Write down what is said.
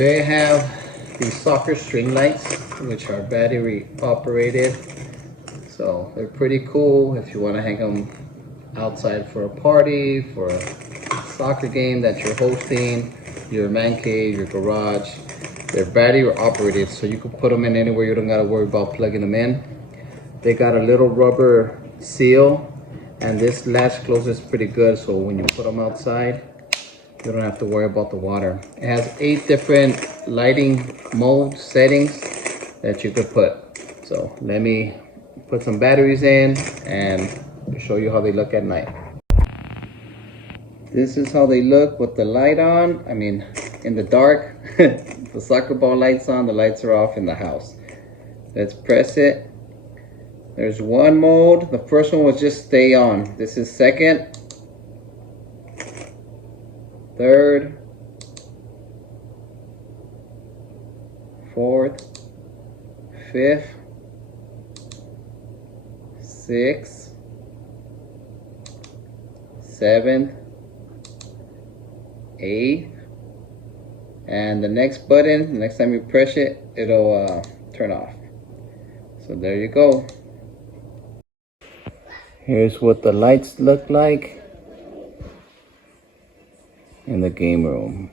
They have these soccer string lights, which are battery operated. So they're pretty cool if you want to hang them outside for a party, for a soccer game that you're hosting, your man cave, your garage. They're battery operated, so you can put them in anywhere. You don't gotta worry about plugging them in. They got a little rubber seal, and this latch closes pretty good, so when you put them outside, you don't have to worry about the water. It has 8 different lighting mode settings that you could put. So let me put some batteries in and show you how they look at night. This is how they look with the light on. I mean, in the dark. The soccer ball lights on, the lights are off in the house. Let's press it. There's one mode. The first one was just stay on. This is second, third, fourth, fifth, sixth, seventh, eighth, and the next button, the next time you press it, it'll turn off. So there you go. Here's what the lights look like in the game room.